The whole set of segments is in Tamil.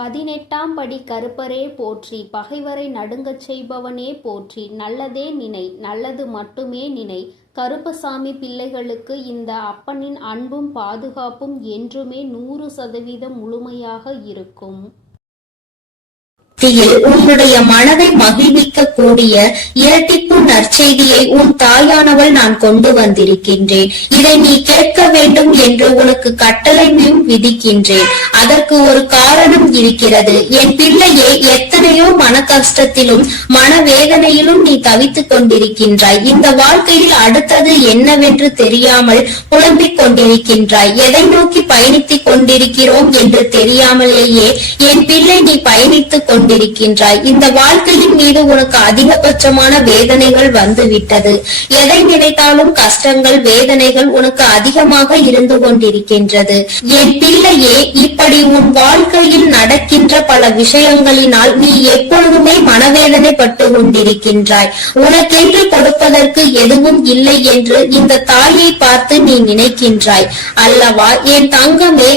18ஆம் படி கருப்பரே போற்றி, பகைவரை நடுங்கச் செய்பவனே போற்றி, நல்லதே நினை, நல்லது மட்டுமே நினை. கருப்பசாமி பிள்ளைகளுக்கு இந்த அப்பனின் அன்பும் பாதுகாப்பும் என்றுமே 100% முழுமையாக இருக்கும். உன்னுடைய மனதை மகிழ்விக்க கூடிய இரட்டிப்பு நற்செய்தியை உன் தாயானவள் நான் கொண்டு வந்திருக்கின்றேன். இதை நீ கேட்க வேண்டும் என்று உனக்கு கட்டளையும் விதிக்கின்றேன். அதற்கு ஒரு காரணம் இருக்கிறது. என் பிள்ளையே, எத்தனையோ மன கஷ்டத்திலும் மனவேதனையிலும் நீ தவித்துக் கொண்டிருக்கின்றாய். இந்த வாழ்க்கையில் அடுத்தது என்னவென்று தெரியாமல் புலம்பிக் கொண்டிருக்கின்றாய். எதை நோக்கி பயணித்துக் கொண்டிருக்கிறோம் என்று தெரியாமலேயே என் பிள்ளை நீ பயணித்துக் கொண்டிருக்கின்றாய். இந்த வாழ்க்கையின் மீது உனக்கு அதிகபட்சமான வேதனைகள் வந்துவிட்டது. எதை நினைத்தாலும் கஷ்டங்கள், வேதனைகள் உனக்கு அதிகமாக இருந்து கொண்டிருக்கின்றது. என் பிள்ளையே, இப்படி உன் வாழ்க்கையில் நடக்கின்ற பல விஷயங்களினால் நீ எப்பொழுதுமே மனவேதனைப்பட்டு கொண்டிருக்கின்றாய். உனக்கென்று கொடுப்பதற்கு எதுவும் இல்லை என்று இந்த தாயை பார்த்து நீ நினைக்கின்றாய் அல்லவா என் தங்கமே?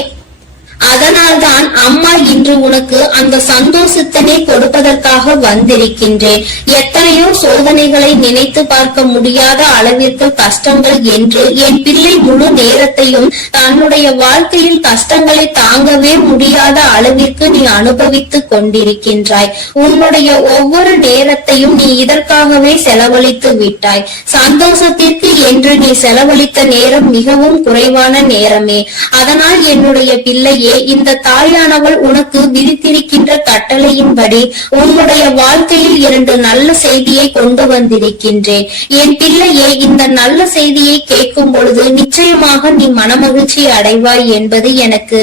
அதனால்தான் அம்மா இன்று உனக்கு அந்த சந்தோஷத்தினை கொடுப்பதற்காக வந்திருக்கின்றேன். எத்தனையோ சோதனைகளை நினைத்து பார்க்க முடியாத அளவிற்கு கஷ்டங்கள் என்று என் பிள்ளை முழு நேரத்தையும் தன்னுடைய வாழ்க்கையில் கஷ்டங்களை தாங்கவே முடியாத அளவிற்கு நீ அனுபவித்துக் கொண்டிருக்கின்றாய். உன்னுடைய ஒவ்வொரு நேரத்தையும் நீ இதற்காகவே செலவழித்து விட்டாய். சந்தோஷத்திற்கு என்று நீ செலவழித்த நேரம் மிகவும் குறைவான நேரமே. அதனால் என்னுடைய பிள்ளையே, இந்த தாயானவள் உனக்கு விதித்திருக்கின்ற கட்டளையின்படி உன்னுடைய வாழ்க்கையில் 2 நல்ல செய்தியை கொண்டு வந்திருக்கின்றேன். என் பிள்ளையே, இந்த நல்ல செய்தியை கேட்கும் பொழுது நிச்சயமாக நீ மனமகிழ்ச்சி அடைவாய் என்பது எனக்கு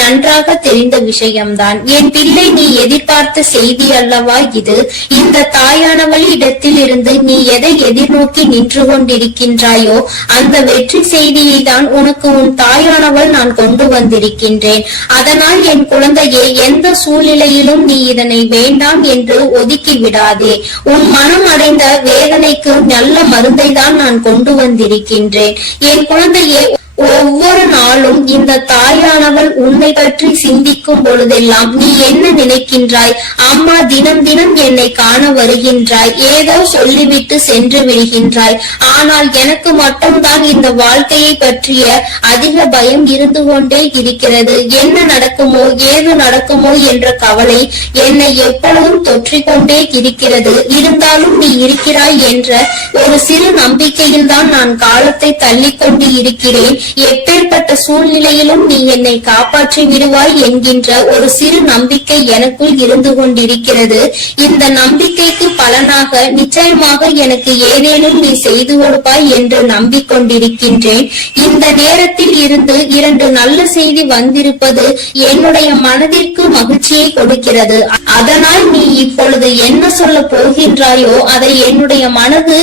நன்றாக தெரிந்த விஷயம்தான். என் பிள்ளை, நீ எதிர்பார்த்த செய்தி அல்லவா இது? இந்த தாயானவள் இடத்தில் இருந்து நீ எதை எதிர்நோக்கி நின்று கொண்டிருக்கின்றாயோ அந்த வெற்றி செய்தியை தான் உனக்கு உன் தாயானவள் நான் கொண்டு வந்திருக்கின்றேன். அதனால் என் குழந்தையே, எந்த சூழ்நிலையிலும் நீ இதனை வேண்டாம் என்று ஒதுக்கி விடாதே. உன் மனம் அடைந்த வேதனைக்கு நல்ல மருந்தை தான் நான் கொண்டு வந்திருக்கின்றேன். என் குழந்தையே, ஒவ்வொரு நாளும் இந்த தாயானவள் உன்னை பற்றி சிந்திக்கும் பொழுதெல்லாம் நீ என்ன நினைக்கின்றாய்? அம்மா தினம் தினம் என்னை காண வருகின்றாய், ஏதோ சொல்லிவிட்டு சென்று விடுகின்றாய். ஆனால் எனக்கு மட்டும்தான் இந்த வாழ்க்கையை பற்றிய அதிக பயம் இருந்து கொண்டே இருக்கிறது. என்ன நடக்குமோ, ஏது நடக்குமோ என்ற கவலை என்னை எப்பொழுதும் தொற்றிக்கொண்டே இருக்கிறது. இருந்தாலும் நீ இருக்கிறாய் என்ற ஒரு சிறு நம்பிக்கையில் தான் நான் காலத்தை தள்ளிக்கொண்டு இருக்கிறேன். எப்பேற்பட்ட சூழ்நிலையிலும் நீ என்னை காப்பாற்றி விடுவாய் என்கின்ற ஒரு சிறு நம்பிக்கை எனக்குள் இருந்து கொண்டிருக்கிறது. இந்த நம்பிக்கைக்கு பலனாக நிச்சயமாக எனக்கு ஏதேனும் நீ செய்து கொடுப்பாய் என்று நம்பிக்கொண்டிருக்கின்றேன். இந்த நேரத்தில் இருந்து 2 நல்ல செய்தி வந்திருப்பது என்னுடைய மனதிற்கு மகிழ்ச்சியை கொடுக்கிறது. அதனால் நீ இப்பொழுது என்ன சொல்ல போகின்றாயோ அதை என்னுடைய மனது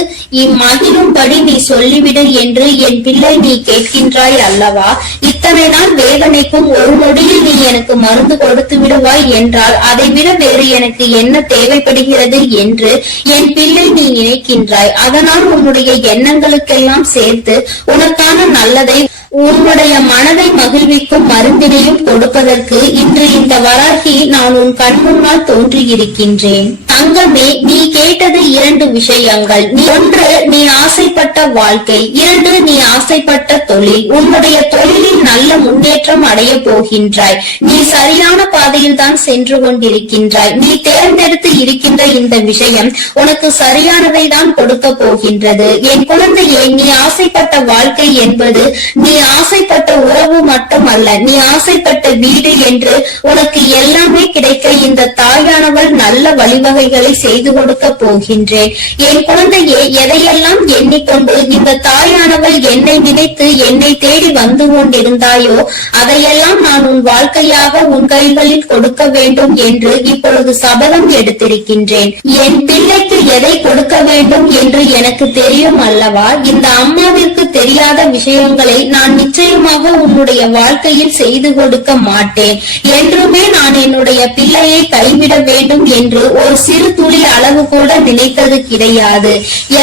மகிழும்படி நீ சொல்லிவிடு என்று என் பிள்ளை நீ கேட்கின்றாய் அல்லவா? இத்தனை நாள் வேதனைக்கும் ஒரு நொடியில் நீ எனக்கு மருந்து கொடுத்து விடுவாய் என்றால் அதை விட வேறு எனக்கு என்ன தேவைப்படுகிறது என்று என் பிள்ளை நீ நினைக்கின்றாய். அதனால் உன்னுடைய எண்ணங்களுக்கெல்லாம் சேர்த்து உனக்கான நல்லதை, உன்னுடைய மனதை மகிழ்விக்கும் மருந்தினையும் கொடுப்பதற்கு இன்று இந்த வராகி நான் உன் கண் முன்னால் தோன்றியிருக்கின்றேன். தங்கமே, நீ கேட்டது 2 விஷயங்கள். 1, நீ ஆசைப்பட்ட வாழ்க்கை. 2, நீ ஆசைப்பட்ட தொழில். உன்னுடைய தொழிலில் நல்ல முன்னேற்றம் அடைய போகின்றாய். நீ சரியான பாதையில் தான் சென்று கொண்டிருக்கின்றாய். நீ தேர்ந்தெடுத்து இருக்கின்ற இந்த விஷயம் உனக்கு சரியானதை தான் கொடுக்க போகின்றது. என் குழந்தையே, நீ ஆசைப்பட்ட வாழ்க்கை என்பது நீ ஆசைப்பட்ட உறவு மட்டுமல்ல, நீ ஆசைப்பட்ட வீடு என்று உனக்கு எல்லாமே கிடைக்க இந்த தாயானவள் நல்ல வழிவகைகளை செய்து கொடுக்க போகின்றேன். என் குழந்தையே, எதையெல்லாம் எண்ணிக்கொண்டு இந்த தாயானவள் என்னை நினைத்து என்னை தேடி வந்து கொண்டிருந்தாயோ அதையெல்லாம் நான் உன் வாழ்க்கையாக உன் கைகளில் கொடுக்க வேண்டும் என்று இப்பொழுது சபதம் எடுத்திருக்கின்றேன். என் பிள்ளைக்கு எதை கொடுக்க வேண்டும் என்று எனக்கு தெரியும் அல்லவா? இந்த அம்மாவிற்கு தெரியாத விஷயங்களை நான் நிச்சயமாக உன்னுடைய வாழ்க்கையில் செய்து கொடுக்க மாட்டேன். என்றுமே நான் என்னுடைய பிள்ளையை கைவிட வேண்டும் என்று ஒரு சிறு துளி அளவு கூட நினைத்தது கிடையாது.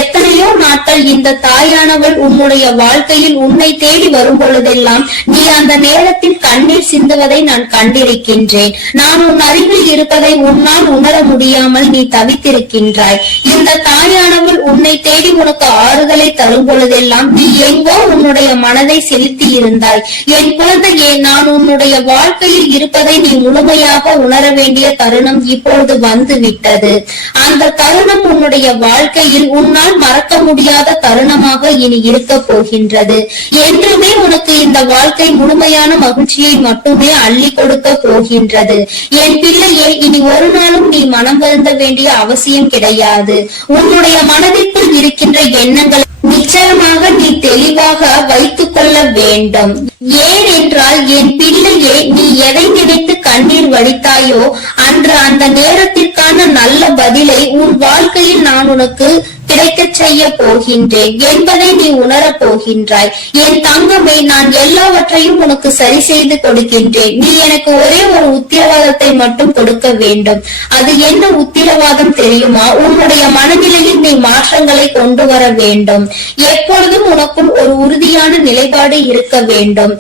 எத்தனையோ நாட்கள் இந்த தாயானவள் உன்னுடைய வாழ்க்கையில் உன்னை தேடி வரும் பொழுதெல்லாம் நீ அந்த நேரத்தில் கண்ணீர் சிந்துவதை நான் கண்டிருக்கின்றேன். நான் உன் அருகில் இருப்பதை உன்னால் உணர முடியாமல் நீ தவித்திருக்கின்றாய். இந்த தாயானவள் உன்னை தேடி உனக்கு ஆறுதலை தரும் பொழுதெல்லாம் நீ எங்கோ உன்னுடைய மனதை செலுத்தி இருந்தாய். என் குழந்தையே, நான் உன்னுடைய வாழ்க்கையில் இருப்பதை நீ முழுமையாக உணர வேண்டிய தருணம் இப்பொழுது வந்து விட்டது. அந்த தருணம் உன்னுடைய வாழ்க்கையில் உன்னால் மறக்க முடியாத தருணமாக இனி இருக்க போகின்றது. என்றுமே உனக்கு இந்த வாழ்க்கை முழுமையான மகிழ்ச்சியை மட்டுமே அள்ளி கொடுக்க போகின்றது. என் பிள்ளையே, இனி ஒரு நாளும் நீ மனம் வருந்த வேண்டிய அவசியம் கிடையாது. உன்னுடைய மனதிற்குள் இருக்கின்ற எண்ணங்களை நிச்சயமாக நீ தெளிவாக வைத்துக் கொள்ள வேண்டும். ஏனென்றால் என் பிள்ளையே, நீ எதை நினைத்து கண்ணீர் வடித்தாயோ அன்று அந்த நேரத்திற்கான நல்ல பதிலை உன் வாழ்க்கையில் நான் உனக்கு கிடைக்க செய்ய போகின்றேன் என்பதை நீ உணரப் போகின்றாய். என் தங்கமே, நான் எல்லாவற்றையும் உனக்கு சரி செய்து கொடுக்கின்றேன். நீ எனக்கு ஒரே ஒரு உத்தரவாதத்தை மட்டும் கொடுக்க வேண்டும். அது என்ன உத்தரவாதம் தெரியுமா? உன்னுடைய மனநிலையில் நீ மாற்றங்களை கொண்டு வர வேண்டும். எப்பொழுதும் உனக்குள் ஒரு உறுதியான நிலைப்பாடு இருக்க வேண்டும்.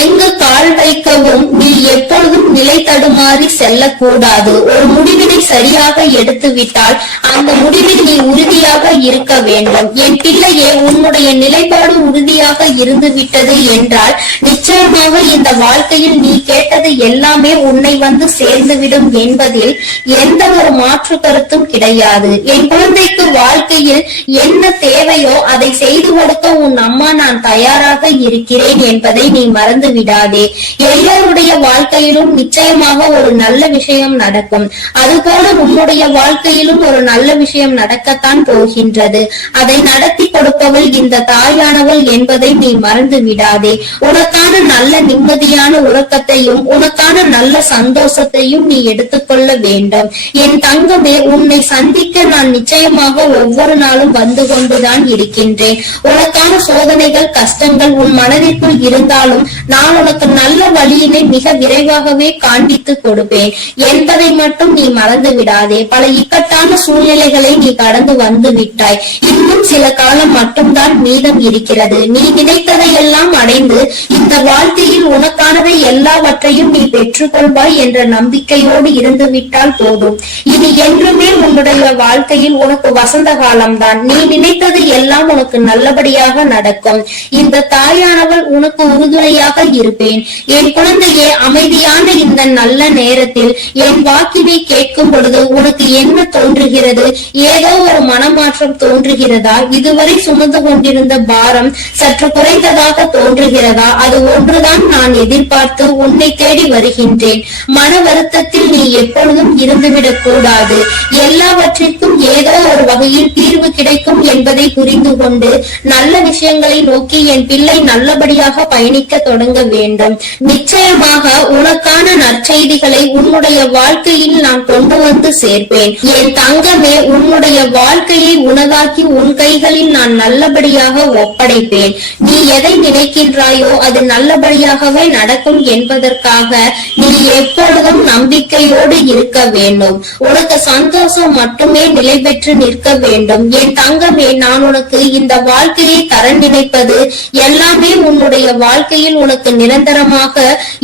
எங்கு கால் வைக்கவும் நீ எப்பொழுதும் நிலை தடுமாறி செல்லக்கூடாது. ஒரு முடிவினை சரியாக எடுத்து விட்டால் அந்த முடிவில் நீ உறுதியாக இருக்க வேண்டும். என் பிள்ளையே, உன்னுடைய நிலைப்பாடு உறுதியாக இருந்து விட்டது என்றால் நிச்சயமாக இந்த வாழ்க்கையில் நீ கேட்டது எல்லாமே உன்னை வந்து சேர்ந்துவிடும் என்பதில் எந்த ஒரு மாற்று கருத்தும் கிடையாது. என் குழந்தைக்கு வாழ்க்கையில் என்ன தேவையோ அதை செய்து கொடுக்க உன் அம்மா நான் தயாராக இருக்கிறேன் என்பதை நீ மறந்து விடாதே. எல்லோருடைய வாழ்க்கையிலும் நிச்சயமாக ஒரு நல்ல விஷயம் நடக்கும். அதுபோல உன்னுடைய வாழ்க்கையிலும் ஒரு நல்ல விஷயம் நடக்கத்தான் போகின்றது. அதை நடத்தி கொடுப்பவள் இந்த தாயானவள் என்பதை நீ மறந்து விடாதே. உனக்கான நல்ல நிம்மதியான உறக்கத்தையும் உனக்கான நல்ல சந்தோஷத்தையும் நீ எடுத்துக்கொள்ள வேண்டும். என் தங்கமே, உன்னை சந்திக்க நான் நிச்சயமாக ஒவ்வொரு நாளும் வந்து கொண்டுதான் இருக்கின்றேன். உனக்கான சோதனைகள் கஷ்டங்கள் உன் மனதிற்குள் இருந்தாலும் நான் உனக்கு நல்ல வழியினை மிக விரைவாகவே காண்பித்து கொடுப்பேன் என்பதை மட்டும் நீ மறந்து விடாதே. பல இக்கட்டான சூழ்நிலைகளை நீ கடந்து வந்து விட்டாய். இன்னும் சில காலம் மட்டும்தான் மீதம் இருக்கிறது. நீ நினைத்ததை எல்லாம் அடைந்து இந்த வாழ்க்கையில் உனக்கானதை எல்லாவற்றையும் நீ பெற்றுக்கொள்வாய் என்ற நம்பிக்கையோடு இருந்து விட்டால் போதும். இது என்றுமே உன்னுடைய வாழ்க்கையில் உனக்கு வசந்த காலம்தான். நீ நினைத்தது எல்லாம் உனக்கு நல்லபடியாக நடக்கும். இந்த தாயானவள் உனக்கு உறுதுணையாக இருப்பேன். என் குழந்தையே, அமைதியான இந்த நல்ல நேரத்தில் என் வாக்கினை கேட்கும் பொழுது உனக்கு என்ன தோன்றுகிறது? ஏதோ ஒரு மனமாற்றம் தோன்றுகிறதா? இதுவரை சுமந்து கொண்டிருந்த பாரம் சற்று குறைந்ததாக தோன்றுகிறதா? அது ஒன்றுதான் நான் எதிர்பார்த்து உன்னை தேடி வருகின்றேன். மன வருத்தத்தில் நீ எப்பொழுதும் இருந்துவிடக் கூடாது. எல்லாவற்றிற்கும் ஏதோ ஒரு வகையில் தீர்வு கிடைக்கும் என்பதை புரிந்து கொண்டு நல்ல விஷயங்களை நோக்கி என் பிள்ளை நல்லபடியாக பயணிக்க தொடங்க வேண்டும். நிச்சயமாக உனக்கான நற்செய்திகளை உன்னுடைய வாழ்க்கையில் நான் கொண்டு வந்து சேர்ப்பேன். என் தங்கமே, உன்னுடைய வாழ்க்கையை உனதாக்கி உன் கைகளில் நான் நல்லபடியாக ஒப்படைப்பேன். நீ எதை நினைக்கின்றாயோ அது நல்லபடியாகவே நடக்கும் என்பதற்காக நீ எப்பொழுதும் நம்பிக்கையோடு இருக்க வேண்டும். உனக்கு சந்தோஷம் மட்டுமே நிலை பெற்று நிற்க வேண்டும். என் தங்கமே, நான் உனக்கு இந்த வாழ்க்கையை தர நினைப்பது எல்லாமே உன்னுடைய வாழ்க்கையில் உனக்கு நிரந்தரமாக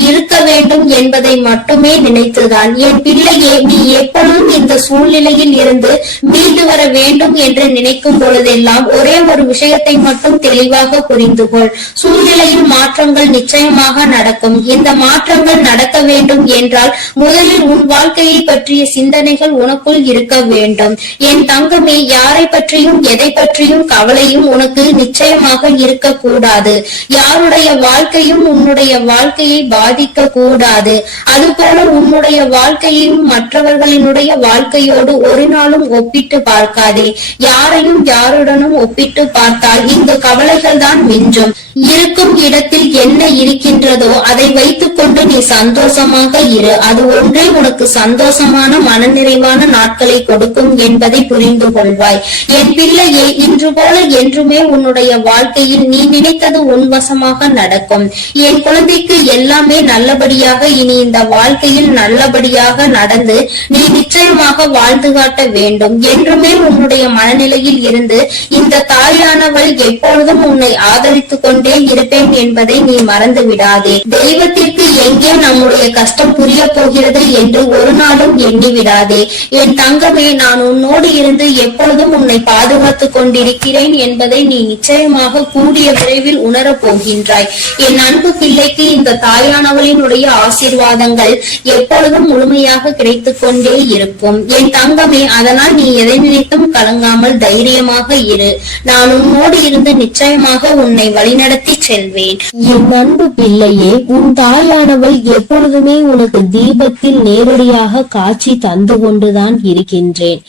இருக்க வேண்டும் என்பதை மட்டுமே நினைத்துதான். என் பிள்ளையே, நீ எப்பொழுதும் இந்த சூழ்நிலையில் இருந்து மீண்டு வர வேண்டும் என்று நினைக்கும் பொழுதெல்லாம் ஒரே ஒரு விஷயத்தை மட்டும் தெளிவாக புரிந்து கொள். சூழ்நிலையில் மாற்றங்கள் நிச்சயமாக நடக்கும். இந்த மாற்றங்கள் நடக்க வேண்டும் என்றால் முதலில் உன் வாழ்க்கையை பற்றிய சிந்தனைகள் உனக்குள் இருக்க வேண்டும். என் தங்கமே, யாரை பற்றியும் எதை பற்றியும் கவலையும் உனக்கு நிச்சயமாக இருக்கக்கூடாது. யாருடைய வாழ்க்கையும் உன்னுடைய வாழ்க்கையை பாதிக்க கூடாது. அதுபோல உன்னுடைய வாழ்க்கையையும் மற்றவர்களினுடைய வாழ்க்கையோடு ஒரு நாளும் ஒப்பிட்டு பார்க்காதே. யாரையும் யாருடனும் ஒப்பிட்டு பார்த்தால் இந்த கவலைகள் தான் மிஞ்சும். இருக்கும் இடத்தில் என்ன இருக்கின்றதோ அதை வைத்துக் கொண்டு நீ சந்தோஷமாக இரு. அது ஒன்றே உனக்கு சந்தோஷமான மனநிறைவான நாட்களை கொடுக்கும் என்பதை புரிந்து கொள்வாய். என் பிள்ளையே, இன்று போல என்றுமே உன்னுடைய வாழ்க்கையில் நீ நினைத்தது உன்வசமாக நடக்கும். நடக்கும். என் குழந்தைக்கு எல்லாமே நல்லபடியாக இனி இந்த வாழ்க்கையில் நல்லபடியாக நடந்து நீ நிச்சயமாக வாழ்ந்து காட்ட வேண்டும். என்றுமே உன்னுடைய மனநிலையில் இருந்து இந்த தாயானவள் எப்பொழுதும் உன்னை ஆதரித்துக் கொண்டே இருப்பேன் என்பதை நீ மறந்து விடாதே. தெய்வத்திற்கு எங்கே நம்முடைய கஷ்டம் புரிய போகிறது என்று ஒரு நாளும் எண்ணி விடாதே. என் தங்கமே, நான் உன்னோடு இருந்து எப்பொழுதும் உன்னை பாதுகாத்துக் கொண்டிருக்கிறேன் என்பதை நீ நிச்சயமாக கூடிய விரைவில் உணரப் போகின்றாய். என் அன்பு பிள்ளைக்கு இந்த தாயானவளினுடைய ஆசீர்வாதங்கள் எப்பொழுதும் முழுமையாக கிடைத்துக் கொண்டே இருக்கும். என் தங்கமே, அதனால் நீ எதை நினைத்தும் கலங்காமல் தைரியமாக இரு. நான் உன்னோடு இருந்து நிச்சயமாக உன்னை வழிநடத்தி செல்வேன். என் அன்பு பிள்ளையே, உன் தாயானவள் எப்பொழுதுமே உனக்கு தீபத்தில் நேரடியாக காட்சி தந்து கொண்டுதான் இருக்கின்றேன்.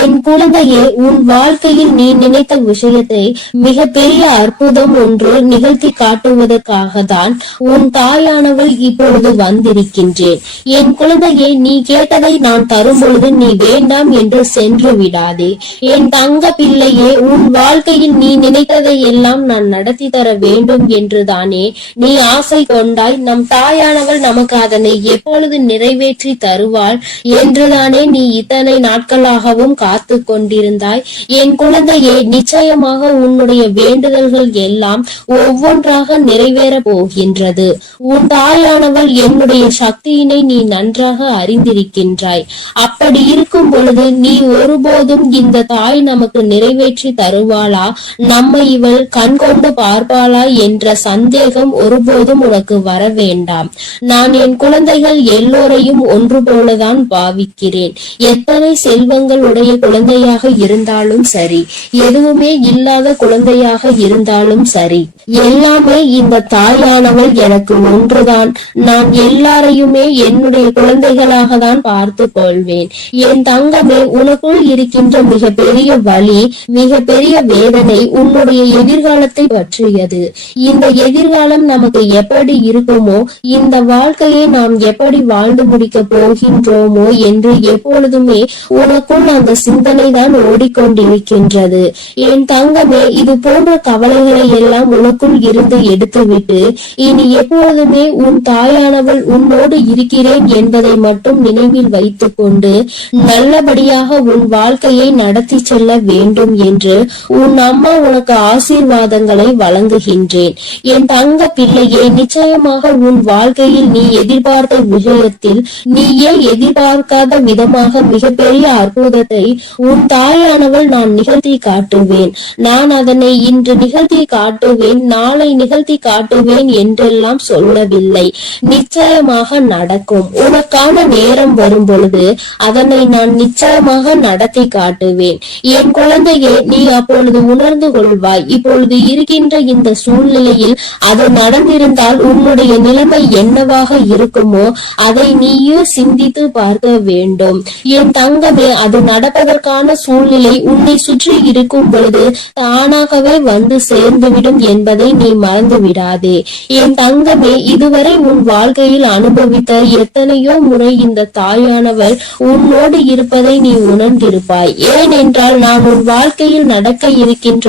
என் குழந்தையே, உன் வாழ்க்கையில் நீ நினைத்த விஷயத்தை மிக பெரிய அற்புதம் ஒன்று நிகழ்த்தி காட்டுவதற்காக தான் உன் தாயானவள் இப்பொழுது வந்திருக்கின்றேன். என் குழந்தையே, நீ கேட்டதை நான் தரும் பொழுது நீ வேண்டாம் என்று சென்று விடாதே. என் தங்க பிள்ளையே, உன் வாழ்க்கையில் நீ நினைத்ததை எல்லாம் நான் நடத்தி தர வேண்டும் என்றுதானே நீ ஆசை கொண்டாய். நம் தாயானவள் நமக்கு அதனை எப்பொழுது நிறைவேற்றி தருவாள் என்றுதானே நீ இத்தனை நாட்களாகவும் காத்து கொண்டிருந்தாய். என் குழந்தையே, நிச்சயமாக உன்னுடைய வேண்டுதல்கள் எல்லாம் ஒவ்வொன்றாக நிறைவேற போகின்றது. உன் தாயானவள் என்னுடைய சக்தியினை நீ நன்றாக அறிந்திருக்கின்றாய். அப்படி இருக்கும் பொழுது நீ ஒருபோதும் இந்த தாய் நமக்கு நிறைவேற்றி தருவாளா, நம்மை இவள் கண்கொண்டு பார்ப்பாளா என்ற சந்தேகம் ஒருபோதும் உனக்கு வர வேண்டாம். நான் என் குழந்தைகள் எல்லோரையும் ஒன்று போலதான் பாவிக்கிறேன். எத்தனை செல்வங்கள் உடைய குழந்தையாக இருந்தாலும் சரி, எதுவுமே இல்லாத குழந்தையாக இருந்தாலும் சரி, எல்லாமே இந்த தாயானவள் எனக்கு ஒன்றுதான். நான் எல்லாரையுமே என்னுடைய குழந்தைகளாக தான் பார்த்து கொள்வேன். என் தங்கமே, உனக்குள் இருக்கின்ற மிக பெரிய வலி, மிக பெரிய வேதனை உன்னுடைய எதிர்காலத்தை பற்றியது. இந்த எதிர்காலம் நமக்கு எப்படி இருக்குமோ, இந்த வாழ்க்கையை நாம் எப்படி வாழ்ந்து முடிக்க போகின்றோமோ என்று எப்பொழுதுமே உனக்குள் அந்த சிந்தனை தான் ஓடிக்கொண்டிருக்கின்றது. என் தங்கமே, இது போன்ற கவலைகளை எல்லாம் உனக்குள் இருந்து எடுத்துவிட்டு இனி எப்பொழுதுமே உன் தாயானவள் உன்னோடு இருக்கிறேன் என்பதை மட்டும் நினைவில் வைத்துக் கொண்டு நல்லபடியாக உன் வாழ்க்கையை நடத்தி செல்ல வேண்டும் என்று உன் அம்மா உனக்கு ஆசீர்வாதங்களை வழங்குகின்றேன். என் தங்க பிள்ளையே, நிச்சயமாக உன் வாழ்க்கையில் நீ எதிர்பார்த்த விஷயத்தில் நீயே எதிர்பார்க்காத விதமாக மிகப்பெரிய அற்புதத்தை உன் தாயானவள் நான் நிகழ்த்தி காட்டுவேன். நான் அதனை இன்று நிகழ்த்தி காட்டுவேன், நாளை நிகழ்த்தி காட்டுவேன் என்றெல்லாம் சொல்லவில்லை. நிச்சயமாக நடக்கும். உனக்கான நேரம் வரும் பொழுது அதனை நான் நிச்சயமாக நடத்தி காட்டுவேன். என் குழந்தையே, நீ அப்பொழுது உணர்ந்து கொள்வாய். இப்பொழுது இருக்கின்ற இந்த சூழ்நிலையில் அது நடந்திருந்தால் உன்னுடைய நிலைமை என்னவாக இருக்குமோ அதை நீயும் சிந்தித்து பார்க்க வேண்டும். என் தங்கமே, அது நடப்பதற்கான சூழ்நிலை உன்னை சுற்றி இருக்கும் பொழுது தானாகவே வந்து சேர்ந்துவிடும் என்பதை நீ மறந்து விடாதே. என் தங்கமே, இதுவரை உன் வாழ்க்கையில் அனுபவித்த எத்தனையோ முறை இந்த தாயானவள் உன்னோடு இருப்பதை நீ உணர்ந்திருப்பாய். ஏனென்றால் நான் உன் வாழ்க்கையில் நடக்க இருக்கின்ற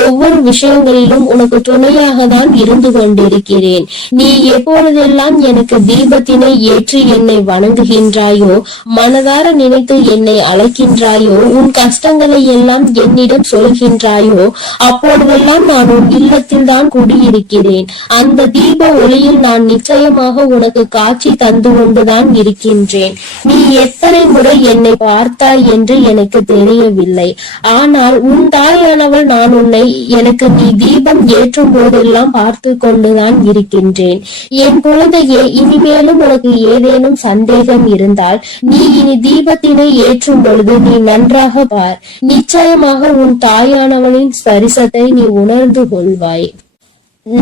ஒவ்வொரு விஷயங்களிலும் உனக்கு துணையாக தான் இருந்து கொண்டிருக்கிறேன். நீ எப்பொழுதெல்லாம் எனக்கு தீபத்தினை ஏற்றி என்னை வணங்குகின்றாயோ, மனதார நினைத்து என்னை அழைக்கின்றாயோ, உன் கஷ்டங்களை எல்லாம் என்னிடம் சொல்கின்றாயோ, அப்பொழுதெல்லாம் நான் உன் இல்லத்தில் தான் குடியிருக்கிறேன். அந்த தீப ஒளியில் நான் நிச்சயமாக உனக்கு காட்சி தந்து கொண்டுதான் இருக்கின்றேன். நீ எத்தனை முறை என்னை பார்த்தாய் என்று எனக்கு தெரியவில்லை. ஆனால் உன் தாயானவள் நான் உன்னை எனக்கு நீ தீபம் ஏற்றும் போதெல்லாம் பார்த்து கொண்டுதான் இருக்கின்றேன். என் குழந்தையே, இனிமேலும் உனக்கு ஏதேனும் சந்தேகம் இருந்தால் நீ இனி தீபத்தினை ஏற்றும் பொழுது நீ நன்றாக பார். நிச்சயமாக உன் தாயானவளின் ஸ்பரிசத்தை நீ உணர்ந்து கொள்வாய்.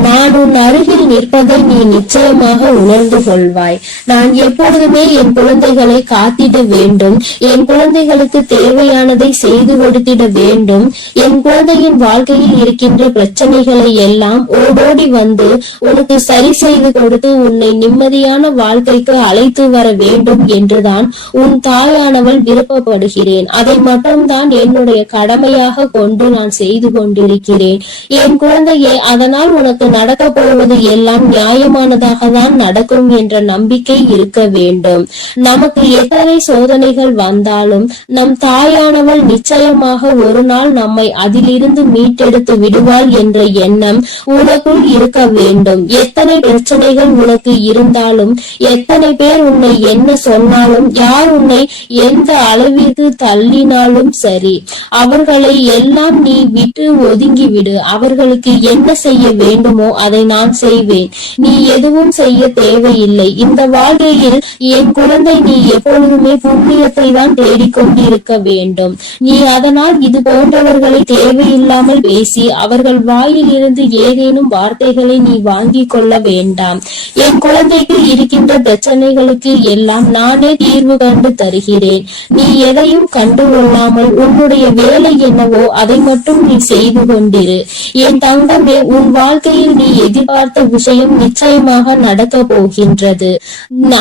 நான் உன் அருகில் நிற்பதை நீ நிச்சயமாக உணர்ந்து கொள்வாய். நான் எப்பொழுதுமே என் குழந்தைகளை காத்திட வேண்டும், என் குழந்தைகளுக்கு தேவையானதை செய்து கொடுத்திட வேண்டும். என் குழந்தையின் வாழ்க்கையில் இருக்கின்ற பிரச்சனைகளை எல்லாம் ஓடோடி வந்து உனக்கு சரி செய்து கொடுத்து உன்னை நிம்மதியான வாழ்க்கைக்கு அழைத்து வர வேண்டும் என்றுதான் உன் தாயானவள் விருப்பப்படுகிறேன். அதை மட்டும்தான் என்னுடைய கடமையாக கொண்டு நான் செய்து கொண்டிருக்கிறேன். என் குழந்தையே, அதனால் உனக்கு நடக்க போவது எல்லாம் நியாயமானதாக தான் நடக்கும் என்ற நம்பிக்கை இருக்க வேண்டும். நமக்கு எத்தனை சோதனைகள் வந்தாலும் நம் தாயானவள் நிச்சயமாக ஒரு நாள் நம்மை அதிலிருந்து மீட்டெடுத்து விடுவாள் என்ற எண்ணம் உனக்குள் இருக்க வேண்டும். எத்தனை பிரச்சனைகள் உனக்கு இருந்தாலும், எத்தனை பேர் உன்னை என்ன சொன்னாலும், யார் உன்னை எந்த அளவிற்கு தள்ளினாலும் சரி, அவர்களை எல்லாம் நீ விட்டு ஒதுங்கிவிடு. அவர்களுக்கு என்ன செய்ய வேண்டுமோ அதை நான் செய்வேன். நீ எதுவும் செய்ய தேவையில்லை. இந்த வாழ்க்கையில் என் குழந்தை, நீ எப்பொழுதுமே புண்ணியத்தை தான் தேடிக்கொண்டிருக்க வேண்டும். நீ அதனால் இது போன்றவர்களை தேவையில்லாமல் பேசி அவர்கள் வாயில் இருந்து ஏதேனும் வார்த்தைகளை நீ வாங்கிக் கொள்ள வேண்டாம். என் குழந்தைக்கு இருக்கின்ற பிரச்சனைகளுக்கு எல்லாம் நானே தீர்வு கண்டு தருகிறேன். நீ எதையும் கண்டுகொள்ளாமல் உன்னுடைய வேலை என்னவோ அதை மட்டும் நீ செய்து கொண்டிரு. என் தங்கமே, உன் வாழ்க்கையில் நீ எதிர்பார்த்த விஷயம் நிச்சயமாக நடக்க போகின்றது.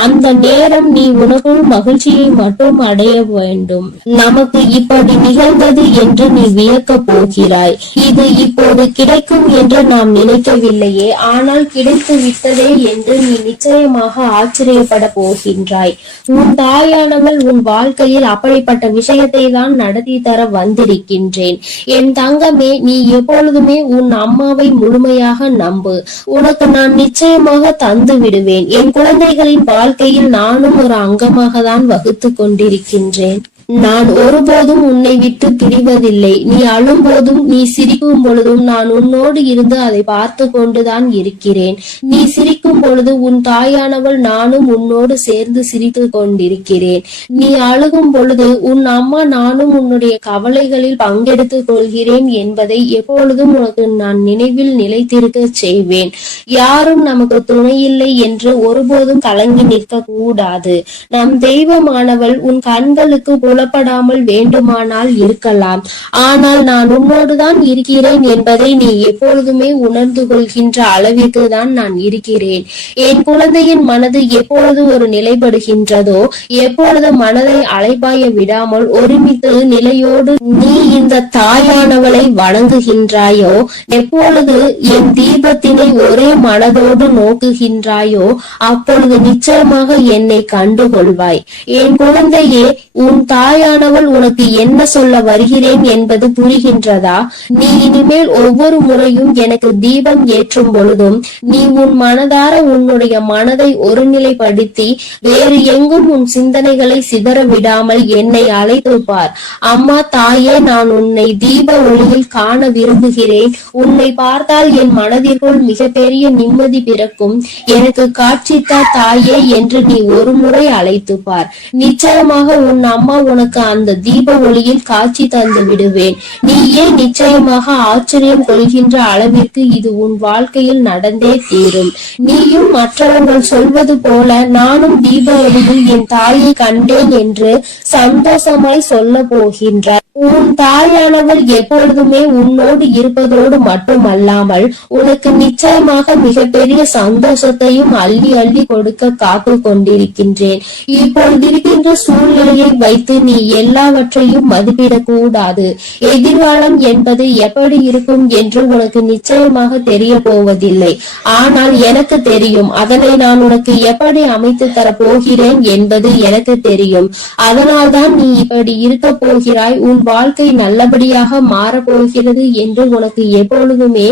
அந்த நேரம் நீ உனக்குள் மகிழ்ச்சியை மட்டும் அடைய வேண்டும். நமக்கு இப்படி நிகழ்ந்தது என்று நீ வியக்க போகிறாய். இது இப்போது கிடைக்கும் என்று நாம் நினைக்கவில்லையே, ஆனால் கிடைத்து விட்டதே என்று நீ நிச்சயமாக ஆச்சரியப்பட போகின்றாய். உன் தாயானவள் உன் வாழ்க்கையில் அப்படிப்பட்ட விஷயத்தை தான் நடத்தி தர வந்திருக்கின்றேன். என் தங்கமே, நீ எப்பொழுதுமே உன் அம்மாவை முழுமையாக நம்பு. உனக்கு நான் நிச்சயமாக தந்து விடுவேன். என் குழந்தைகளின் வாழ்க்கையில் நானும் ஒரு அங்கமாக தான் வகுத்து கொண்டிருக்கின்றேன். நான் ஒருபோதும் உன்னை விட்டு பிரிவதில்லை. நீ அழும் போதும், நீ சிரிக்கும் பொழுதும் நான் உன்னோடு இருந்து அதை பார்த்து கொண்டுதான் இருக்கிறேன். நீ சிரிக்கும் பொழுது உன் தாயானவள் நானும் உன்னோடு சேர்ந்து சிரித்து கொண்டிருக்கிறேன். நீ அழுகும் பொழுது உன் அம்மா நானும் உன்னுடைய கவலைகளில் பங்கெடுத்துக் கொள்கிறேன் என்பதை எப்பொழுதும் உனக்கு நான் நினைவில் நிலைத்திருக்க செய்வேன். யாரும் நமக்கு துணையில்லை என்று ஒருபோதும் கலங்கி நிற்க கூடாது. நம் தெய்வமானவள் உன் கண்களுக்கு புலப்படாமல் வேண்டுமானால் இருக்கலாம், ஆனால் நான் உன்னோடுதான் இருக்கிறேன் என்பதை நீ எப்பொழுதுமே உணர்ந்து கொள்கின்ற அளவிற்கு தான் நான் இருக்கிறேன். என் குழந்தையின் மனது எப்பொழுது ஒரு நிலைப்படுகின்றதோ, எப்பொழுது மனதை அலைபாய விடாமல் ஒருமித்து நிலையோடு நீ இந்த தாயானவளை வணங்குகின்றாயோ, எப்பொழுது என் தீபத்தினை ஒரே மனதோடு நோக்குகின்றாயோ, அப்பொழுது நிச்சயமாக என்னை கண்டுகொள்வாய். என் குழந்தையே, உன் தாயானவள் உனக்கு என்ன சொல்ல வருகிறேன் என்பது புரிகின்றதா? நீ இனிமேல் ஒவ்வொரு முறையும் எனக்கு தீபம் ஏற்றும் பொழுதும் நீ உன் மனதார உன்னுடைய மனதை ஒருநிலைப்படுத்தி வேறு எங்கும் உன் சிந்தனைகளை சிதற விடாமல் என்னை அழைத்து பார். அம்மா, தாயே, நான் உன்னை தீப ஒளியில் காண விரும்புகிறேன். உன்னை பார்த்தால் என் மனதிற்குள் மிகப்பெரிய நிம்மதி பிறக்கும். எனக்கு காட்சித்த தாயே என்று நீ ஒரு முறை அழைத்து பார். நிச்சயமாக உன் அம்மா உனக்கு அந்த தீப ஒளியில் காட்சி தந்து விடுவேன். நீ ஏன் நிச்சயமாக ஆச்சரியம் கொள்கின்ற அளவிற்கு இது உன் வாழ்க்கையில் நடந்தே தீரும். நீயும் மற்றவர்கள் சொல்வது போல நானும் தீப ஒளியில் என் தாயை கண்டேன் என்று சந்தோஷமாய் சொல்ல போகின்றார். உன் தாயானவள் எப்பொழுதுமே உன்னோடு இருப்பதோடு மட்டுமல்லாமல் உனக்கு நிச்சயமாக மிகப்பெரிய சந்தோஷத்தையும் அள்ளி அள்ளி கொடுக்க காத்து கொண்டிருக்கின்றேன். இப்பொழுது இருக்கின்ற சூழ்நிலையை வைத்து நீ எல்லாவற்றையும் மதிப்பிடக் கூடாது. எதிர்காலம் என்பது எப்படி இருக்கும் என்று உனக்கு நிச்சயமாக தெரிய போவதில்லை. ஆனால் எனக்கு தெரியும். அதனை நான் உனக்கு எப்படி அமைத்து தர போகிறேன் என்பது எனக்கு தெரியும். அதனால்தான் நீ இப்படி இருக்க போகிறாய். உன் வாழ்க்கை நல்லபடியாக மாறப்போகிறது என்று உனக்கு எப்பொழுதுமே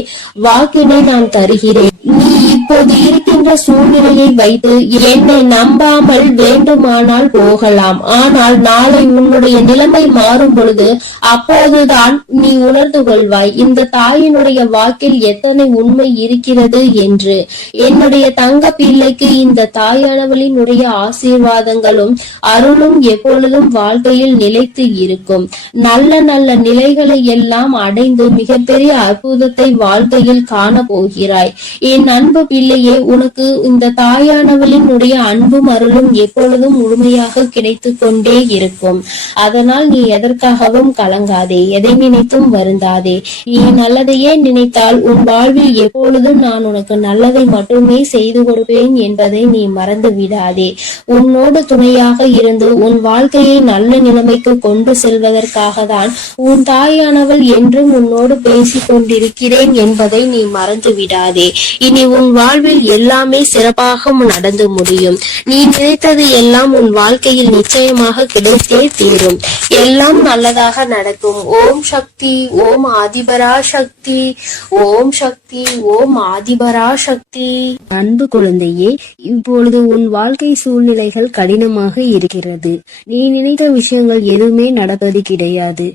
வாக்கினை நான் தருகிறேன். நீ இப்போது இருக்கின்ற சூழ்நிலையை வைத்து என்னை நம்பாமல் வேண்டுமானால் போகலாம். ஆனால் நாளை உன்னுடைய நிலைமை மாறும் பொழுது அப்போதுதான் நீ உணர்ந்து கொள்வாய் இந்த தாயினுடைய வாக்கில் எத்தனை உண்மை இருக்கிறது என்று. என்னுடைய தங்க பிள்ளைக்கு இந்த தாயானவளினுடைய ஆசீர்வாதங்களும் அருளும் எப்பொழுதும் வாழ்க்கையில் நிலைத்து இருக்கும். நல்ல நல்ல நிலைகளை எல்லாம் அடைந்து மிகப்பெரிய அற்புதத்தை வாழ்க்கையில் காண போகிறாய். என் அன்பு பிள்ளையே, உனக்கு உனக்கு இந்த தாயானவளினுடைய அன்பும் அருளும் எப்பொழுதும் முழுமையாக கிடைத்து கொண்டே இருக்கும். அதனால் நீ எதற்காகவும் கலங்காதே, எதை நினைத்தும் வருந்தாதே. நீ நல்லதையே நினைத்தால் உன் வாழ்வில் எப்பொழுதும் நான் உனக்கு நல்லதை மட்டுமே செய்து கொடுப்பேன் என்பதை நீ மறந்து விடாதே. உன்னோடு துணையாக இருந்து உன் வாழ்க்கையை நல்ல நிலைமைக்கு கொண்டு செல்வதற்காக தான் உன் தாயானவள் என்றும் உன்னோடு பேசிக் கொண்டிருக்கிறேன் என்பதை நீ மறந்து விடாதே. இனி உன் வாழ்வில் எல்லாமே சிறப்பாக நடந்து முடியும். நீ நினைத்தது எல்லாம் உன் வாழ்க்கையில் நிச்சயமாக கிடைத்தே தீரும். எல்லாம் நல்லதாக நடக்கும். ஓம் சக்தி, ஓம் ஆதிபரா சக்தி, ஓம் சக்தி, ஓம் ஆதிபரா சக்தி. அன்பு குழந்தையே, இப்பொழுது உன் வாழ்க்கை சூழ்நிலைகள் கடினமாக இருக்கிறது. நீ நினைத்த விஷயங்கள் எதுவுமே நடப்பது கிடையாது.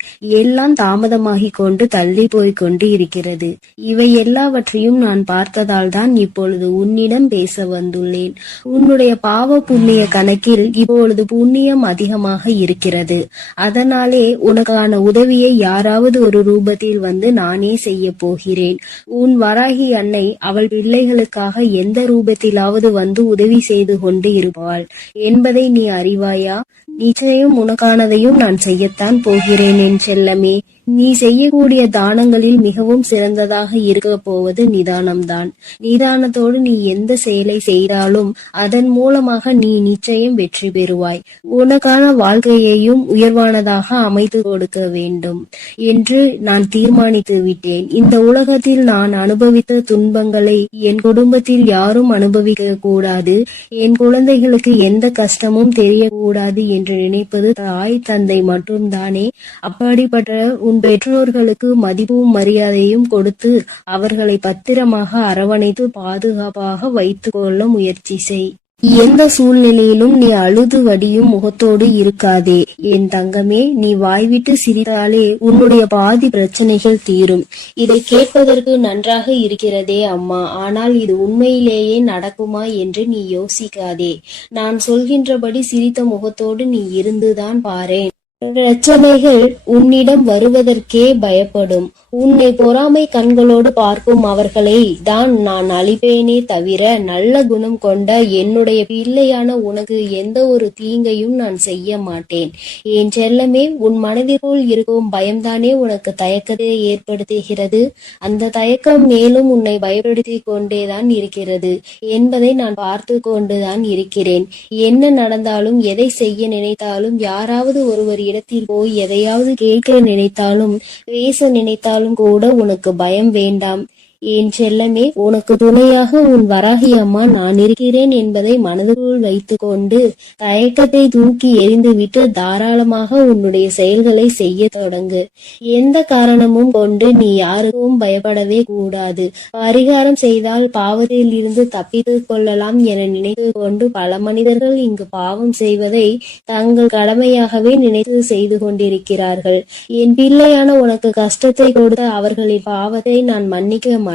எல்லாம் தாமதமாகிக் கொண்டு தள்ளி போய் கொண்டு இருக்கிறது. இவை எல்லாவற்றையும் நான் பார்த்ததால் தான் இப்பொழுது உன்னிடம் பேச வந்துள்ளேன். உன்னுடைய பாவ புண்ணிய கணக்கில் இப்பொழுது புண்ணியம் அதிகமாக இருக்கிறது. அதனாலே உனக்கான உதவியை யாராவது ஒரு ரூபத்தில் வந்து நானே செய்ய போகிறேன். உன் வராகி அன்னை அவள் பிள்ளைகளுக்காக எந்த ரூபத்திலாவது வந்து உதவி செய்து கொண்டு இருப்பாள் என்பதை நீ அறிவாயா? நிச்சயம் உனக்கானதையும் நான் செய்யத்தான் போகிறேன் என் செல்லமே. நீ செய்யக்கூடிய தானங்களில் மிகவும் சிறந்ததாக இருக்க போவது நிதானம்தான். நிதானத்தோடு நீ எந்த செயலை செய்தாலும் அதன் மூலமாக நீ நிச்சயம் வெற்றி பெறுவாய். உனக்கான வாழ்க்கையையும் உயர்வானதாக அமைத்து கொடுக்க வேண்டும் என்று நான் தீர்மானித்து விட்டேன். இந்த உலகத்தில் நான் அனுபவித்த துன்பங்களை என் குடும்பத்தில் யாரும் அனுபவிக்க கூடாது. என் குழந்தைகளுக்கு எந்த கஷ்டமும் தெரியக்கூடாது என்று நினைப்பது தாய் தந்தை மட்டும்தானே. அப்படிப்பட்ட உன் பெற்றோர்களுக்கு மதிப்பும் மரியாதையும் கொடுத்து அவர்களை பத்திரமாக அரவணைத்து பாதுகாப்பாக வைத்துக் கொள்ள முயற்சி செய். எந்த சூழ்நிலையிலும் நீ அழுது வடியும் முகத்தோடு இருக்காதே என் தங்கமே. நீ வாய்விட்டு சிரித்தாலே உன்னுடைய பாதி பிரச்சனைகள் தீரும். இதை கேட்பதற்கு நன்றாக இருக்கிறதே அம்மா, ஆனால் இது உண்மையிலேயே நடக்குமா என்று நீ யோசிக்காதே. நான் சொல்கின்றபடி சிரித்த முகத்தோடு நீ இருந்துதான் பாரேன். பிரச்சனைகள் உன்னிடம் வருவதற்கே பயப்படும். உன்னை பொறாமை கண்களோடு பார்க்கும் அவர்களை தான் நான் அழிப்பேனே தவிர நல்ல குணம் கொண்ட என்னுடைய பிள்ளையான உனக்கு எந்த ஒரு தீங்கையும் நான் செய்ய மாட்டேன். என் செல்லமே, உன் மனதிற்குள் இருக்கும் பயம்தானே உனக்கு தயக்கத்தை ஏற்படுத்துகிறது. அந்த தயக்கம் மேலும் உன்னை பயப்படுத்தி கொண்டேதான் இருக்கிறது என்பதை நான் பார்த்து கொண்டுதான் இருக்கிறேன். என்ன நடந்தாலும், எதை செய்ய நினைத்தாலும், யாராவது ஒருவர் இடத்தில் போய் எதையாவது கேட்க நினைத்தாலும், பேச நினைத்தாலும் கூட உனக்கு பயம் வேண்டாம் என் செல்லமே. உனக்கு துணையாக உன் வராகி அம்மா நான் இருக்கிறேன் என்பதை மனதுக்குள் வைத்துக் கொண்டு தயக்கத்தை தூக்கி எறிந்துவிட்டு தாராளமாக உன்னுடைய செயல்களை செய்ய தொடங்கு. எந்த காரணமும் கொண்டு நீ யாருக்கும் பயப்படவே கூடாது. பரிகாரம் செய்தால் பாவத்தில் இருந்து தப்பித்துக் கொள்ளலாம் என நினைத்து கொண்டு பல மனிதர்கள் இங்கு பாவம் செய்வதை தங்கள் கடமையாகவே நினைத்து செய்து கொண்டிருக்கிறார்கள். என் பிள்ளையான உனக்கு கஷ்டத்தை கொடுத்த அவர்களின் பாவத்தை நான் மன்னிக்க மாட்டேன்.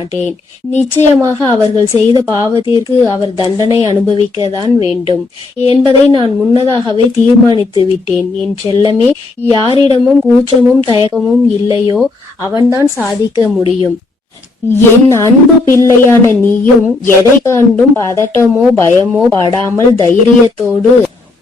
நிச்சயமாக அவர்கள் செய்த பாவத்திற்கு அவர் தண்டனை அனுபவிக்கத்தான் வேண்டும் என்பதை நான் முன்னதாகவே தீர்மானித்து விட்டேன் என் செல்லமே. யாரிடமும் கூச்சமும் தயக்கமும் இல்லையோ அவன்தான் சாதிக்க முடியும். என் அன்பு பிள்ளையான நீயும் எதை கண்டும் பதட்டமோ பயமோ படாமல் தைரியத்தோடு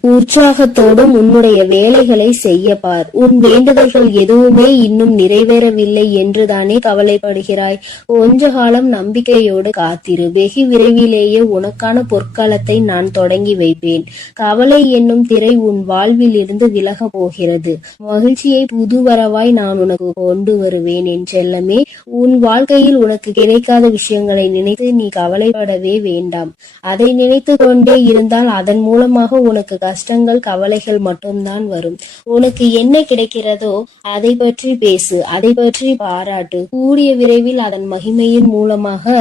உற்சாகத்தோடும் உன்னுடைய வேலைகளை செய்ய பார். உன் வேண்டுதல்கள் எதுவுமே இன்னும் நிறைவேறவில்லை என்றுதானே கவலைப்படுகிறாய். கொஞ்ச காலம் நம்பிக்கையோடு காத்திரு. வெகு விரைவிலேயே உனக்கான பொற்காலத்தை நான் தொடங்கி வைப்பேன். கவலை என்னும் திரை உன் வாழ்வில் இருந்து விலக போகிறது. மகிழ்ச்சியை புதுவரவாய் நான் உனக்கு கொண்டு வருவேன் என் செல்லமே. உன் வாழ்க்கையில் உனக்கு கிடைக்காத விஷயங்களை நினைத்து நீ கவலைப்படவே வேண்டாம். அதை நினைத்து கொண்டே இருந்தால் அதன் மூலமாக உனக்கு கஷ்டங்கள் கவலைகள் மட்டும்தான் வரும். உனக்கு என்ன கிடைக்கிறதோ அதை பற்றி பேசு, அதை பற்றி பாராட்டு. கூடிய விரைவில் அதன் மகிமையின் மூலமாக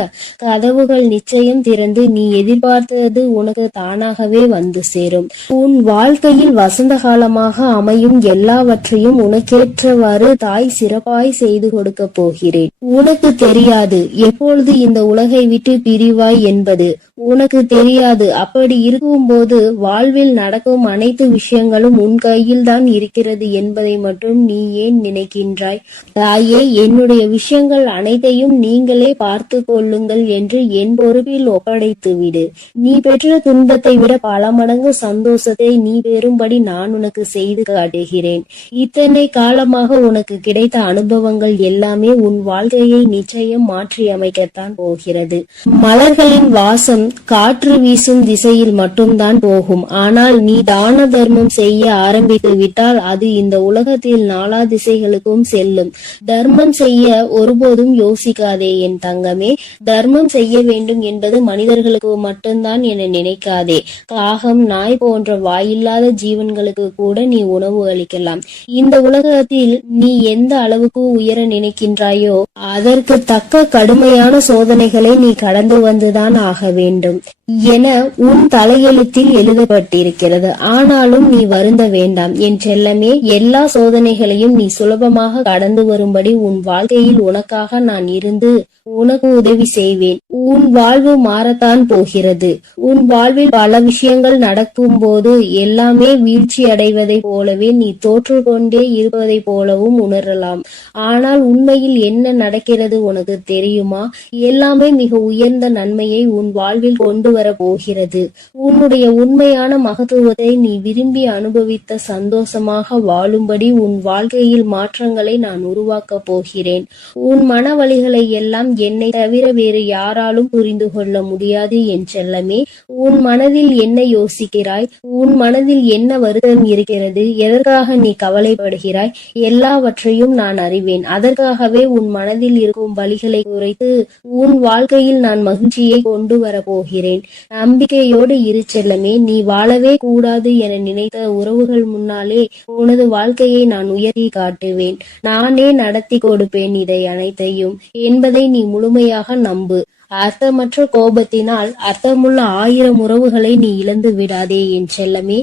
கதவுகள் நிச்சயம் திறந்து நீ எதிர்பார்த்தது உனக்கு தானாகவே வந்து சேரும். உன் வாழ்க்கையில் வசந்த காலமாக அமையும் எல்லாவற்றையும் உனக்கேற்றவாறு தாய் சிறப்பாய் செய்து கொடுக்க போகிறேன். உனக்கு தெரியாது எப்பொழுது இந்த உலகை விட்டு பிரிவாய் என்பது உனக்கு தெரியாது. அப்படி இருக்கும்போது வாழ்வில் நடக்கும் அனைத்து விஷயங்களும் உன் கையில் தான் இருக்கிறது என்பதை மட்டும் நீ ஏன் நினைக்கின்றாய்? தாயே, என்னுடைய விஷயங்கள் அனைத்தையும் நீங்களே பார்த்து கொள்ளுங்கள் என்று என் பொறுப்பில் ஒப்படைத்து விடு. நீ பெற்ற துன்பத்தை விட பல மடங்கு சந்தோஷத்தை நீ பெறும்படி நான் உனக்கு செய்து காட்டுகிறேன். இத்தனை காலமாக உனக்கு கிடைத்த அனுபவங்கள் எல்லாமே உன் வாழ்க்கையை நிச்சயம் மாற்றி அமைக்கத்தான் போகிறது. மலர்களின் வாசம் காற்று வீசும் திசையில் மட்டும்தான் போகும். ஆனால் நீ தான தர்மம் செய்ய ஆரம்பித்து விட்டால் அது இந்த உலகத்தில் நாலா திசைகளுக்கும் செல்லும். தர்மம் செய்ய ஒருபோதும் யோசிக்காதே என் தங்கமே. தர்மம் செய்ய வேண்டும் என்பது மனிதர்களுக்கு மட்டும்தான் என நினைக்காதே. காகம், நாய் போன்ற வாயில்லாத ஜீவன்களுக்கு கூட நீ உணவு அளிக்கலாம். இந்த உலகத்தில் நீ எந்த அளவுக்கு உயர நினைக்கின்றாயோ அதற்கு தக்க கடுமையான சோதனைகளை நீ கடந்து வந்துதான் ஆக வேண்டும் என உன் தலையெழுத்தில் எழுதப்பட்டிருக்கிறது. ஆனாலும் நீ வருந்த வேண்டாம் என் செல்லமே. எல்லா சோதனைகளையும் நீ சுலபமாக கடந்து வரும்படி உன் வாழ்க்கையில் உனக்காக நான் இருந்து உனக்கு உதவி செய்வேன். உன் வாழ்வு மாறத்தான் போகிறது. உன் வாழ்வில் பல விஷயங்கள் நடக்கும் போது எல்லாமே வீழ்ச்சி அடைவதை போலவே நீ தோற்று கொண்டே இருப்பதை போலவும் உணரலாம். ஆனால் உண்மையில் என்ன நடக்கிறது உனக்கு தெரியுமா? எல்லாமே மிக உயர்ந்த நன்மையை உன் வாழ்வில் கொண்டு வர போகிறது. உன்னுடைய உண்மையான மகத்துவத்தை நீ விரும்பி அனுபவித்த சந்தோஷமாக வாழும்படி உன் வாழ்க்கையில் மாற்றங்களை நான் உருவாக்க போகிறேன். உன் மன வலிகளை எல்லாம் என்னை தவிர வேறு யாராலும் புரிந்து கொள்ள முடியாது என் செல்லமே. உன் மனதில் என்ன யோசிக்கிறாய்? உன் மனதில் என்ன வருத்தம் இருக்கிறது? எதற்காக நீ கவலைப்படுகிறாய்? எல்லாவற்றையும் நான் அறிவேன். அதற்காகவே உன் மனதில் இருக்கும் வலிகளை குறைத்து உன் வாழ்க்கையில் நான் மகிழ்ச்சியை கொண்டு வர போகிறேன். நம்பிக்கையோடு இரு செல்லமே. நீ வாழவே கூடாது என நினைத்த உறவுகள் முன்னாலே உனது வாழ்க்கையை நான் உயர்த்தி காட்டுவேன். நானே நடத்தி கொடுப்பேன் இதை அனைத்தையும் என்பதை நீ முழுமையாக நம்பு. அர்த்தமற்ற கோபத்தினால் அர்த்தமுள்ள 1000 உறவுகளை நீ இழந்து விடாதே என் செல்லமே.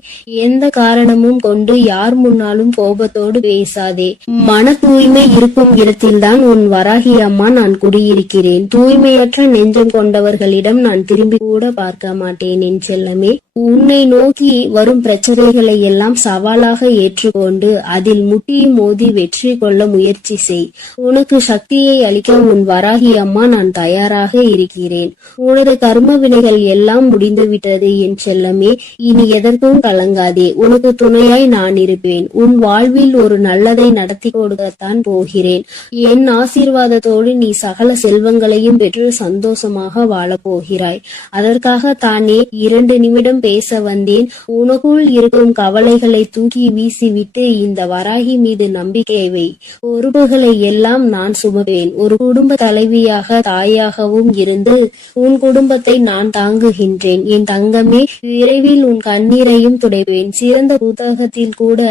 எந்த காரணமும் கொண்டு யார் முன்னாலும் கோபத்தோடு பேசாதே. மன தூய்மை இருக்கும் இடத்தில்தான் உன் வராகி அம்மா நான் குடியிருக்கிறேன். தூய்மையற்ற நெஞ்சம் கொண்டவர்களிடம் நான் திரும்பி கூட பார்க்க மாட்டேன் என் செல்லமே. உன்னை நோக்கி வரும் பிரச்சனைகளை எல்லாம் சவாலாக ஏற்றுக்கொண்டு அதில் முட்டி மோதி வெற்றி கொள்ள முயற்சி செய். உனக்கு சக்தியை அளிக்க உன் வராகி அம்மா நான் தயாராக இருக்கிறேன். உனது கர்ம வினைகள் எல்லாம் முடிந்துவிட்டது என் செல்லமே. இனி எதற்கும் கலங்காதே. உனக்கு துணையாய் நான் இருப்பேன். உன் வாழ்வில் ஒரு நல்லதை நடத்தி கொடுக்கத்தான் போகிறேன். என் ஆசீர்வாதத்தோடு நீ சகல செல்வங்களையும் பெற்று சந்தோஷமாக வாழப் போகிறாய். அதற்காக தானே 2 நிமிடம் பேச வந்தேன். உனக்குள் இருக்கும் கவலைகளை தூக்கி வீசிவிட்டு இந்த வராகி மீது நம்பிக்கை வை. பொறுப்புகளை எல்லாம் நான் சுமப்பேன். ஒரு குடும்ப தலைவியாக தாயாகவும் இருந்து உன் குடும்பத்தை நான் தாங்குகின்றேன் என் தங்கமே. விரைவில் உன் கண்ணீரையும் துடைப்பேன். சிறந்த புத்தகத்தில் கூட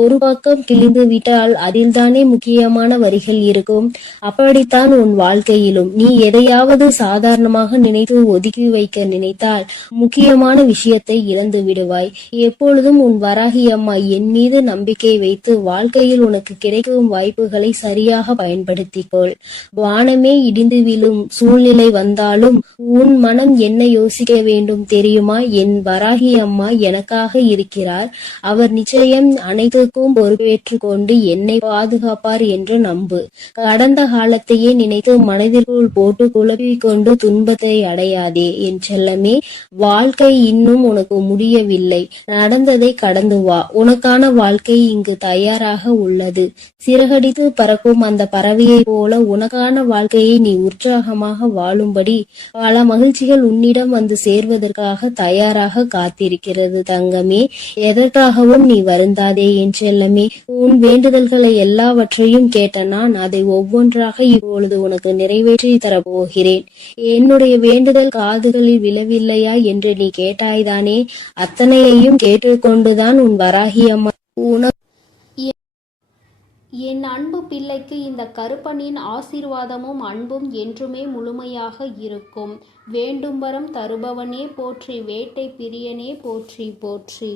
ஒரு பக்கம் கிழிந்து விட்டால் அதில்தானே முக்கியமான வரிகள் இருக்கும். அப்படித்தான் உன் வாழ்க்கையிலும் நீ எதையாவது சாதாரணமாக நினைத்து ஒதுக்கி வைக்க நினைத்தால் முக்கியமான விஷயத்தை இழந்து விடுவாய். எப்பொழுதும் உன் வராகி அம்மா என் மீது நம்பிக்கை வைத்து வாழ்க்கையில் உனக்கு கிடைக்கும் வாய்ப்புகளை சரியாக பயன்படுத்திக்கொள். வானமே இடிந்து விழும் சூழ்நிலை வந்தாலும் உன் மனம் என்ன யோசிக்க வேண்டும் தெரியுமா? என் வராகி அம்மா எனக்காக இருக்கிறார். அவர் நிச்சயம் அனைத்துக்கும் பொறுப்பேற்று கொண்டு என்னை பாதுகாப்பார் என்று நம்பு. கடந்த காலத்தையே நினைத்து மனதிற்குள் போட்டு குழப்பிக் கொண்டு துன்பத்தை அடையாதே என் செல்லமே. வாழ்க்கை இன்னும் உனக்கு முடியவில்லை. நடந்ததை கடந்து வா. உனக்கான வாழ்க்கை இங்கு தயாராக உள்ளது. சிறகடித்து பறக்கும் அந்த பறவையை போல உனக்கான வாழ்க்கையை நீ உற்சாகமாக வாழும்படி பல மகிழ்ச்சிகள் உன்னிடம் வந்து சேர்வதற்காக தயாராக காத்திருக்கிறது தங்கமே. எதற்காகவும் நீ வருந்தாதே என் செல்லமே. உன் வேண்டுதல்களை எல்லாவற்றையும் கேட்ட நான் அதை ஒவ்வொன்றாக இப்பொழுது உனக்கு நிறைவேற்றி தரப்போகிறேன். என்னுடைய வேண்டுதல் காதுகளில் விழவில்லையா என்று நீ கேட்டாய்தானே? அத்தனையையும் கேட்டுக்கொண்டுதான் உன் வராகி அம்மா என் அன்பு பிள்ளைக்கு இந்த கருப்பனின் ஆசீர்வாதமும் அன்பும் என்றுமே முழுமையாக இருக்கும். வேண்டும் வரம் தருபவனே போற்றி, வேட்டை பிரியனே போற்றி போற்றி.